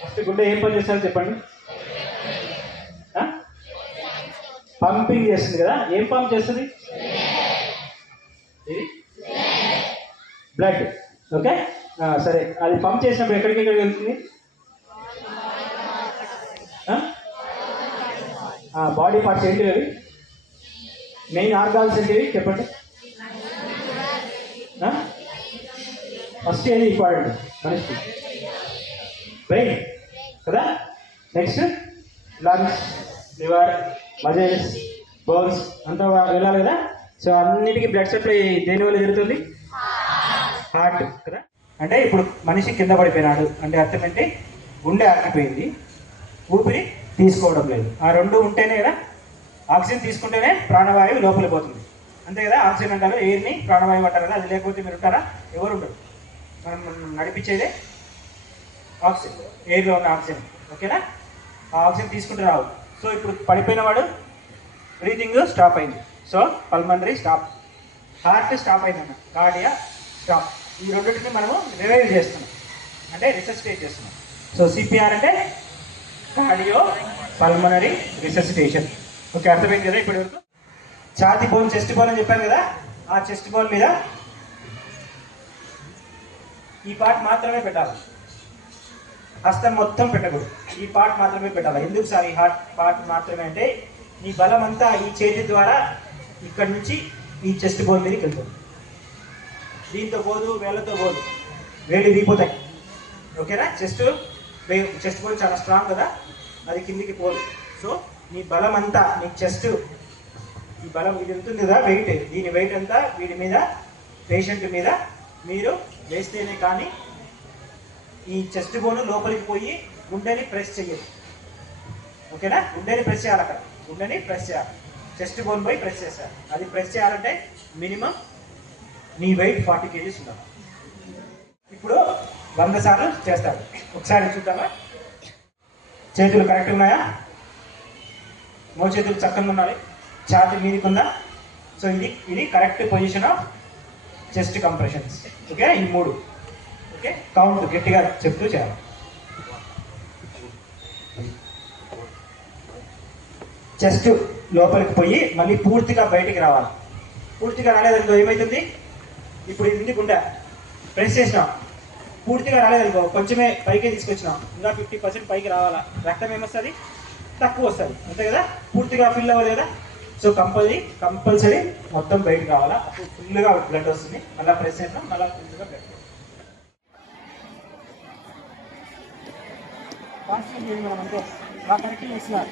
First గుండె ఏం పని చేస్తారో చెప్పండి. పంపింగ్ చేస్తుంది కదా. ఏం పంప్ చేస్తుంది? బ్లడ్. ఓకే, సరే. అది పంప్ చేసినప్పుడు ఎక్కడికి వెళ్తుంది? బాడీ పార్ట్స్ ఏంటి అవి? మెయిన్ ఆర్గాన్స్ ఏంటివి చెప్పండి. ఫస్ట్ ఏది ఇంపార్టెంట్ మనిషికి? బ్రెయిన్ కదా. Next lungs, liver, muscles, bones అంతా వెళ్ళాలి కదా. సో అన్నిటికీ బ్లడ్ సప్లై దేని వల్ల జరుగుతుంది? హార్ట్ కదా. అంటే ఇప్పుడు మనిషి కింద పడిపోయినాడు అంటే అర్థం ఏంటి? గుండె ఆగిపోయింది, ఊపిరి తీసుకోవడం లేదు. ఆ రెండు ఉంటేనే కదా, ఆక్సిజన్ తీసుకుంటేనే ప్రాణవాయువు లోపలికి పోతుంది, అంతే కదా. ఆక్సిజన్ అంటారు, ఎయిర్ని ప్రాణవాయువు అంటారు కదా. అది లేకపోతే మీరు ఉంటారా? ఎవరు ఉండరు. మనం నడిపించేదే ఆక్సిజన్, ఎయిర్లో ఉన్న ఆక్సిజన్. ఓకేనా? ఆ ఆక్సిజన్ తీసుకుంటూ రావు. సో ఇప్పుడు పడిపోయిన వాడు బ్రీతింగ్ స్టాప్ అయింది, so pulmonary stop. Heart stop అయిందన్న, కార్డియా స్టాప్. ఈ రెండింటిని మనము రివైవ్ చేస్తున్నాం, అంటే రిససిటేట్ చేస్తున్నాం. సో సిపిఆర్ అంటే కార్డియో పల్మనరీ రిససిటేషన్. ఓకే, అర్థమైంది కదా ఇప్పటి వరకు? ఛాతీ బోన్, చెస్ట్ బోన్ అని చెప్పాను కదా. ఆ చెస్ట్ బోన్ మీద ఈ పార్ట్ మాత్రమే పెట్టాలి, హస్తం మొత్తం పెట్టకూడదు. ఈ పార్ట్ మాత్రమే పెట్టాలి. ఎందుకు సార్ ఈ హార్ట్ పార్ట్ మాత్రమే అంటే, నీ బలం అంతా ఈ చేతి ద్వారా ఇక్కడి నుంచి ఈ చెస్ట్ బోన్ మీదకి వెళ్తుంది. దీంతో పోదు, వేళ్ళతో పోదు, వేళ్ళు విరిగిపోతాయి. ఓకేనా? చెస్ట్ బోన్ చాలా స్ట్రాంగ్ కదా, అది కిందికి పోదు. సో నీ బలం అంతా, నీ చెస్ట్, ఈ బలం ఇది ఉంటుంది కదా, వెయిట్, దీని వెయిట్ అంతా వీడి మీద, పేషెంట్ మీద మీరు వేస్తేనే కానీ ఈ చెస్ట్ బోన్ లోపలికి పోయి గుండెని ప్రెస్ చెయ్యదు. ఓకేనా? గుండెని ప్రెస్ చేయాలి, అక్కడ గుండెని ప్రెస్ చేయాలి, చెస్ట్ బోన్ పోయి ప్రెస్ చేస్తారు. అది ప్రెస్ చేయాలంటే మినిమం నీ వెయిట్ 40 kgs ఉండాలి. ఇప్పుడు 100 సార్లు చేస్తారు. ఒకసారి చూద్దామా? చేతులు కరెక్ట్ ఉన్నాయా? మోచేతులు చక్కగా ఉండాలి, ఛాతీ మీదకి ఉందా? సో ఇది correct position of chest compressions. Okay, ఈ 3. ఓకే, కౌంట్ గట్టిగా చెప్తూ చేయాలి. చెస్ట్ లోపలికి పోయి మళ్ళీ పూర్తిగా బయటికి రావాలి. పూర్తిగా రాలేదనుకో ఏమవుతుంది? ఇప్పుడు ఇది గుండె ప్రెస్ చేసినాం, పూర్తిగా రాలేదనుకో కొంచెమే పైకి తీసుకొచ్చినాం, ఇంకా 50% పైకి రావాలా. రక్తం ఏమొస్తుంది? తక్కువ వస్తుంది, అంతే కదా. పూర్తిగా ఫిల్ అవ్వదు కదా. సో కంపల్సరీ మొత్తం బయటకు రావాలా, అప్పుడు ఫుల్గా బ్లడ్ వస్తుంది. మళ్ళీ ప్రెస్ చేసినాం, మళ్ళీ ఫుల్గా బ్లడ్. మనం అంతే కరెక్ట్గా ఇస్తున్నారు.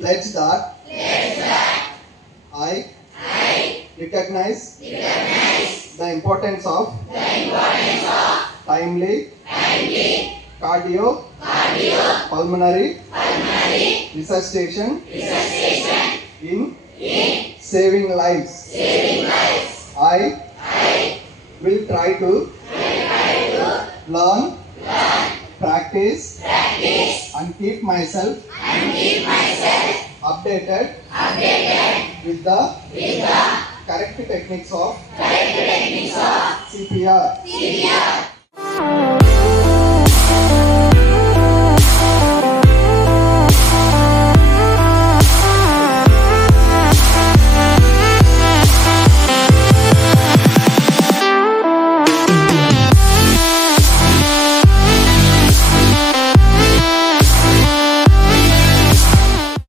Pledge that I recognize the importance of timely cardiopulmonary resuscitation in saving lives. I will try to learn, practice and keep myself updated with the correct techniques of CPR.